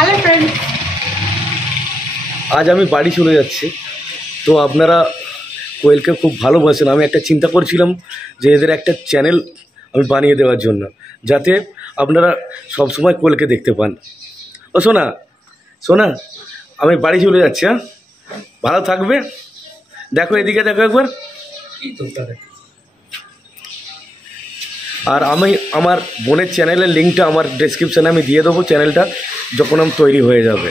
Hello friends, আজ আমি বাড়ি চলে যাচ্ছি। তো আপনারা কোয়েলকে খুব ভালোবাসেন। আমি একটা চিন্তা করছিলাম যে এদের একটা চ্যানেল আমি বানিয়ে দেওয়ার জন্য, যাতে আপনারা সবসময় কোয়েলকে দেখতে পান। ও সোনা, সোনা, আমি বাড়ি চলে যাচ্ছি। হ্যাঁ, ভালো থাকবে। দেখো এদিকে, দেখো একবার। আর আমি আমার বোনের চ্যানেলের লিঙ্কটা আমার ডেসক্রিপশানে আমি দিয়ে দেবো, চ্যানেলটা যখন আমি তৈরি হয়ে যাবে।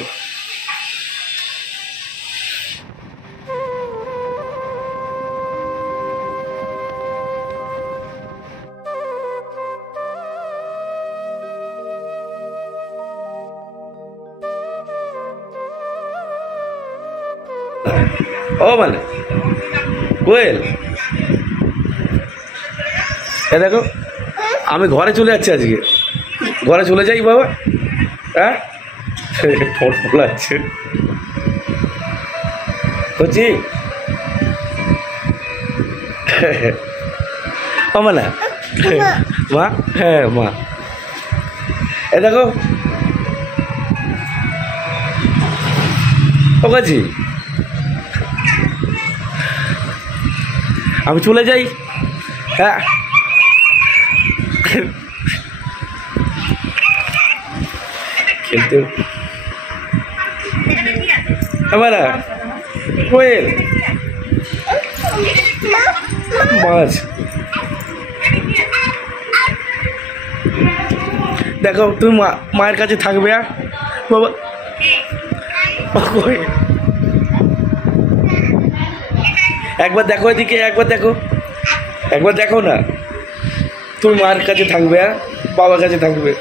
ও মানে কোয়েল, এ দেখো আমি ঘরে চলে যাচ্ছি আজকে। ঘরে চলে যাই বাবা। হ্যাঁ, ঠোঁট ফোলাচ্ছে বুঝছি। মা না, মা, হ্যাঁ মা, এ দেখো ও কাছি, আমি চলে যাই। হ্যাঁ, খেলতে আমার কোয়েল মাছ। দেখো তুমি মায়ের কাছে থাকবে বাবা। একবার দেখো এদিকে, একবার দেখো, একবার দেখো না। তুমি মায়ের কাছে থাকবে, বাবার কাছে থাকবে।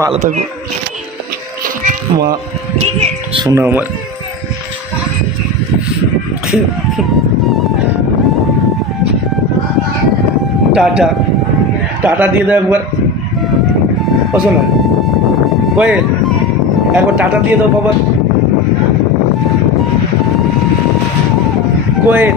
ভালো থাকো মা, শোনো আমার। টাটা, টাটা দিয়ে দাও একবার। ও শোনো কোয়েল, একবার টাটা দিয়ে দাও বাবা। কোয়েল,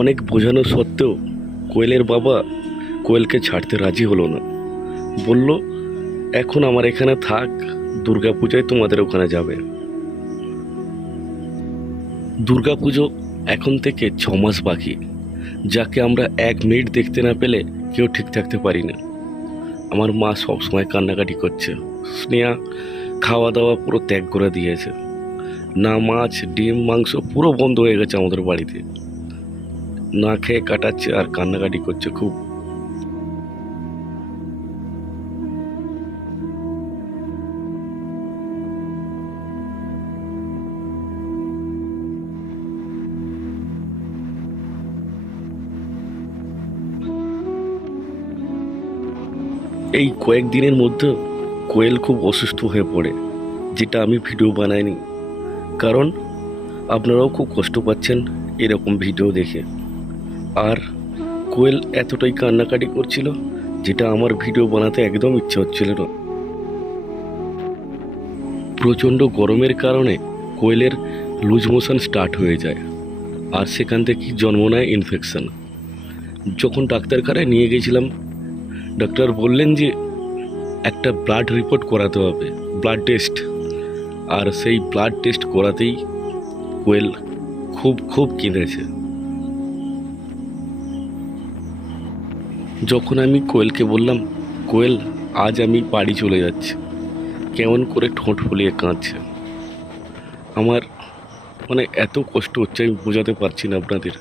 অনেক বোঝানো সত্ত্বেও কোয়েলের বাবা কোয়েলকে ছাড়তে রাজি হলো না। বলল এখন আমার এখানে থাক, দুর্গাপূজায় তোমাদের ওখানে যাবে। দুর্গাপুজো এখন থেকে 6 মাস বাকি, যাকে আমরা 1 মিনিট দেখতে না পেলে কেউ ঠিক থাকতে পারি না। আমার মা সবসময় কান্নাকাটি করছে। স্নেহা খাওয়া দাওয়া পুরো ত্যাগ করে দিয়েছে। না মাছ, ডিম, মাংস পুরো বন্ধ হয়ে গেছে আমাদের বাড়িতে। না খেয়ে কাটাচ্ছে আর কান্নাকাটি করছে খুব। এই কয়েকদিনের মধ্যে কোয়েল খুব অসুস্থ হয়ে পড়ে, যেটা আমি ভিডিও বানাইনি, কারণ আপনারাও খুব কষ্ট পাচ্ছেন এরকম ভিডিও দেখে। আর কোয়েল এতটাই কান্নাকাটি করছিল, যেটা আমার ভিডিও বানাতে একদম ইচ্ছে হচ্ছিল না। প্রচণ্ড গরমের কারণে কোয়েলের লুজ মোশন স্টার্ট হয়ে যায়, আর সেখান থেকে জন্ম নেয় ইনফেকশন। যখন ডাক্তারখানায় নিয়ে গেছিলাম, ডাক্তার বললেন যে একটা ব্লাড রিপোর্ট করাতে হবে, ব্লাড টেস্ট। আর সেই ব্লাড টেস্ট করাতেই কোয়েল খুব খুব কেঁদেছে। যখন আমি কোয়েলকে বললাম কোয়েল আজ আমি বাড়ি চলে যাচ্ছি, কেমন করে ঠোঁট ফুলিয়ে কাঁদছে। আমার এত কষ্ট হচ্ছে, আমি বোঝাতে পারছি না আপনাদের।